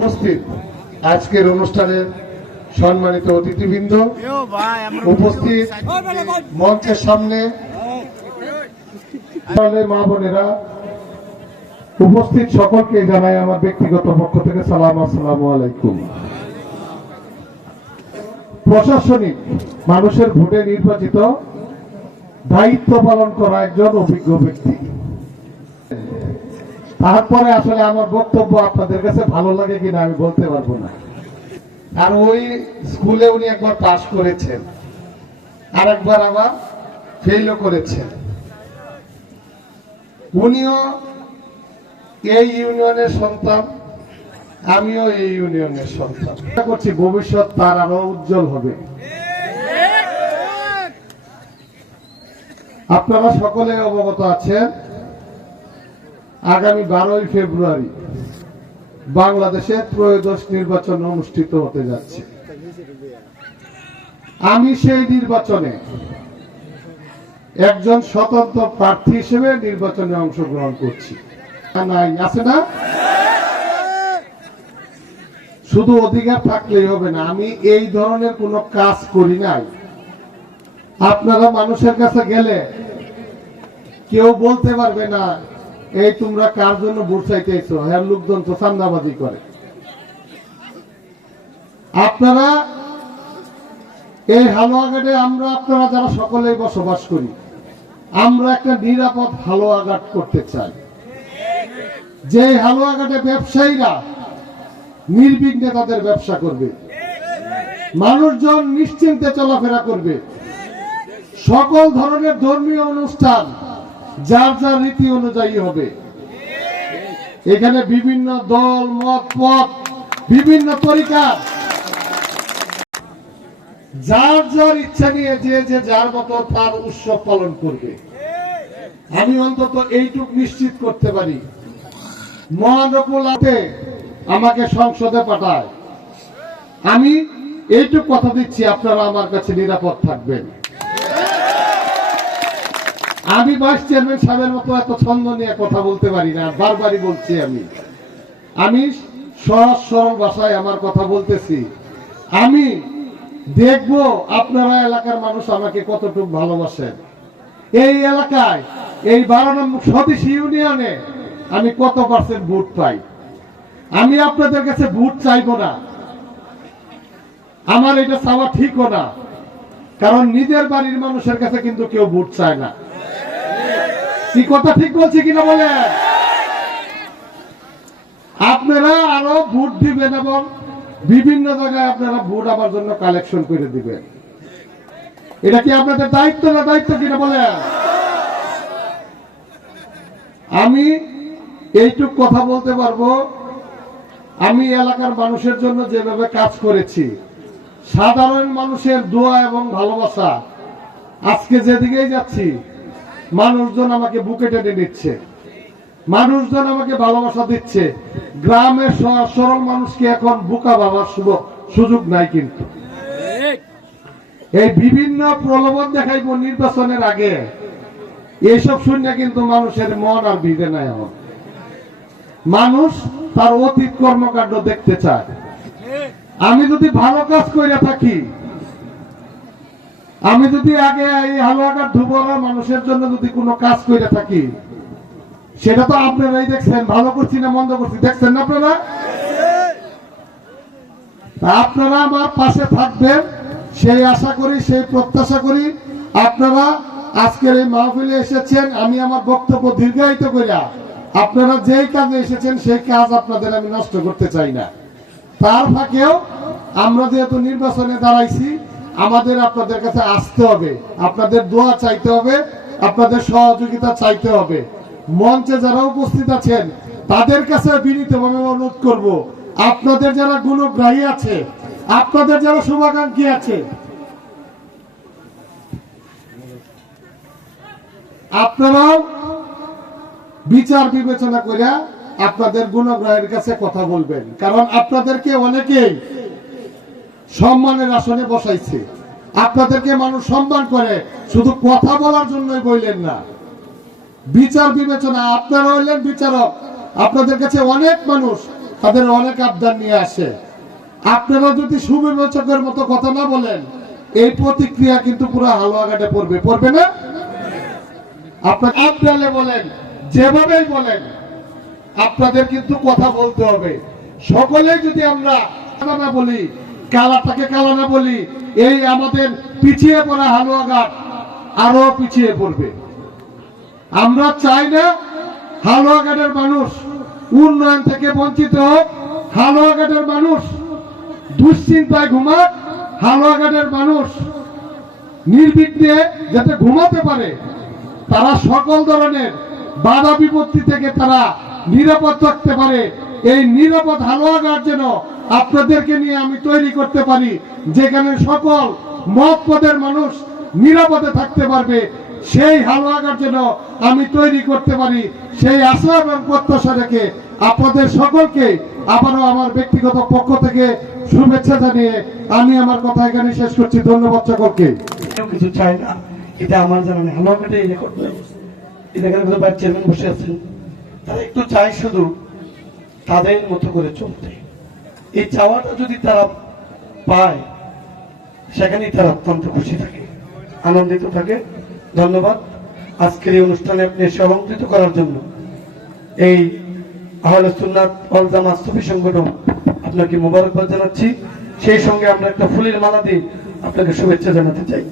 উপস্থিত আজকের অনুষ্ঠানের সম্মানিত অতিথিবৃন্দ, উপস্থিত মঞ্চের সামনে মা বোনেরা, উপস্থিত সকলকে জানাই আমার ব্যক্তিগত পক্ষ থেকে সালাম, আসসালামু আলাইকুম। প্রশাসনিক মানুষের ভোটে নির্বাচিত দায়িত্ব পালন করা একজন অভিজ্ঞ ব্যক্তি। তারপরে আসলে আমার বক্তব্য আপনাদের কাছে ভালো লাগে কিনা আমি বলতে পারবো না। আর ওই স্কুলে উনি একবার পাশ করেছেন, আর একবার আবার ফেলও করেছেন। উনিও এই ইউনিয়নের সন্তান, আমিও এই ইউনিয়নের সন্তান। আশা করছি ভবিষ্যৎ তার আরো উজ্জ্বল হবে। আপনারা সকলে অবগত আছেন, আগামী 12ই ফেব্রুয়ারি বাংলাদেশে ত্রয়োদশ নির্বাচন অনুষ্ঠিত হতে যাচ্ছে। আমি সেই নির্বাচনে একজন স্বতন্ত্র প্রার্থী হিসেবে নির্বাচনে অংশগ্রহণ করছি। আছে না? শুধু অধিকার থাকলেই হবে না, আমি এই ধরনের কোনো কাজ করি নাই। আপনারা মানুষের কাছে গেলে কেউ বলতে পারবে না এই তোমরা কার জন্য ভোট চাইতেছো, হ্যাঁ লোকজন তো চাঁদাবাজি করে। আপনারা এই হালুয়াঘাটে আমরা আপনারা যারা সকলেই বসবাস করি, আমরা একটা নিরাপদ হালুয়াঘাট করতে চাই, যে হালুয়াঘাটে ব্যবসায়ীরা নির্বিঘ্নে তাদের ব্যবসা করবে, মানুষজন নিশ্চিন্তে চলাফেরা করবে, সকল ধরনের ধর্মীয় অনুষ্ঠান যার যার রীতি অনুযায়ী হবে। এখানে বিভিন্ন দল মত পথ, বিভিন্ন তরিকা, যার যার ইচ্ছা নিয়ে যে যার মতো তার উৎসব পালন করবে। আমি অন্তত এইটুক নিশ্চিত করতে পারি, মহানগরতে আমাকে সংসদে পাঠায়, আমি এইটুক কথা দিচ্ছি আপনারা আমার কাছে নিরাপদ থাকবেন। আমি ভাইস চেয়ারম্যান সাহেবের মতো এত ছন্দ নিয়ে কথা বলতে পারি না, বারবারই বলছি। আমি সহজ সরল ভাষায় আমার কথা বলতেছি। আমি দেখব আপনারা এলাকার মানুষ আমাকে কতটুকু ভালোবাসেন, এই এলাকায় এই 12 নম্বর স্বদেশী ইউনিয়নে আমি কত % ভোট পাই। আমি আপনাদের কাছে ভোট চাইবো না, আমার এটা চাওয়া ঠিকও না, কারণ নিজের বাড়ির মানুষের কাছে কিন্তু কেউ ভোট চায় না। কি কথা ঠিক বলছি কিনা বলে? আপনারা আরো ভোট দিবেন এবং বিভিন্ন জায়গায় আপনারা ভোট আমার জন্য কালেকশন করে দিবেন। এটা কি আপনাদের দায়িত্ব না দায়িত্ব কিনা বলে? আমি এইটুক কথা বলতে পারবো, আমি এলাকার মানুষের জন্য যেভাবে কাজ করেছি, সাধারণ মানুষের দোয়া এবং ভালোবাসা, আজকে যেদিকেই যাচ্ছি মানুষজন আমাকে বুকে টেনে নিচ্ছে, মানুষজন আমাকে ভালোবাসা দিচ্ছে। গ্রামের সরল মানুষকে এখন বোকা ভাবার সুযোগ নাই। কিন্তু এই বিভিন্ন প্রলোভন দেখাইব নির্বাচনের আগে, এইসব শুনে কিন্তু মানুষের মন আর ভিড়ে নাই। এখন মানুষ তার অতীত কর্মকাণ্ড দেখতে চায়। আমি যদি ভালো কাজ করে থাকি, আমি যদি আগে এই হালুয়াঘাট ধুবরা মানুষের জন্য যদি কোনো কাজ করে থাকি, সেটা তো আপনারাই দেখছেন, ভালো করছি না মন্দ করছি দেখছেন না আপনারা। আপনারা আমার পাশে থাকবেন সেই আশা করি, সেই প্রত্যাশা করি। আপনারা আজকের এই মাহফিলে এসেছেন, আমি আমার বক্তব্য দীর্ঘায়িত করিয়া, আপনারা যেই কাজে এসেছেন সেই কাজ আপনাদের আমি নষ্ট করতে চাই না। তার ফাঁকেও আমরা যেহেতু নির্বাচনে দাঁড়াইছি, আমাদের আপনাদের কাছে আসতে হবে, আপনাদের দোয়া চাইতে হবে, আপনাদের সহযোগিতা চাইতে হবে। মঞ্চে যারা উপস্থিত আছেন তাদের কাছে বিনীতভাবে অনুরোধ করব, আপনাদের যারা গুণগ্রাহী আছে, আপনাদের যারা শুভাকাঙ্ক্ষী আছে, আপনারাও বিচার বিবেচনা করে আপনাদের গুণগ্রাহীর কাছে কথা বলবেন। কারণ আপনাদেরকে অনেকেই সম্মানের আসনে বসাইছে, আপনাদেরকে মানুষ সম্মান করে, শুধু কথা বলার জন্যই বললেন না। বিচার বিবেচনা, আপনারা হইলেন বিচারক, আপনাদের কাছে অনেক মানুষ তাদের অনেক আবদার নিয়ে আসে। আপনারা যদি সুবিবেচকের মতো কথা না বলেন, এই প্রতিক্রিয়া কিন্তু পুরো হালুয়াঘাটে পড়বে, পড়বে না? আপনার আবদালে বলেন, যেভাবেই বলেন, আপনাদের কিন্তু কথা বলতে হবে। সকলেই যদি আমরা কালা না বলি, কালাটাকে কালা না বলি, এই আমাদের পিছিয়ে পড়া হালুয়াঘাট আরো পিছিয়ে পড়বে। আমরা চাই না হালুয়াঘাটের মানুষ উন্নয়ন থেকে বঞ্চিত হোক, হালুয়াঘাটের মানুষ দুশ্চিন্তায় ঘুমাক, হালুয়াঘাটের মানুষ নির্বিঘ্নে যাতে ঘুমাতে পারে, তারা সকল ধরনের বাধা বিপত্তি থেকে তারা নিরাপদ থাকতে পারে। এই নিরাপদ হালুয়াঘাট যেন আপনাদেরকে নিয়ে আমি তৈরি করতে পারি, যেখানে সকল মত পদের মানুষ নিরাপদে থাকতে পারবে। সেই হালুয়াঘাট যেন আমি তৈরি করতে পারি, সেই আশা এবং প্রত্যাশা রেখে আপনাদের সকলকে আবারও আমার ব্যক্তিগত পক্ষ থেকে শুভেচ্ছা জানিয়ে আমি আমার কথা এখানে শেষ করছি। ধন্যবাদ সকলকে। কিছু চাই না, এটা আমার জানা নেই। হালুয়াঘাটে এই রেকর্ড নেই, এখানে ভাইস চেয়ারম্যান বসে আছেন, তারা একটু চাই শুধু তাদের মতো করে চলতে। এই চাওয়াটা যদি তারা পায়, সেখানেই তারা অত্যন্ত খুশি থাকে, আনন্দিত থাকে। ধন্যবাদ। আজকের এই অনুষ্ঠানে আপনি সহমৃত করার জন্য এই আহলে সুন্নাত ওয়াল জামাত সুফি সংগঠন আপনাকে মোবারকবাদ জানাচ্ছি। সেই সঙ্গে আমরা একটা ফুলের মালা দিয়ে আপনাকে শুভেচ্ছা জানাতে চাই।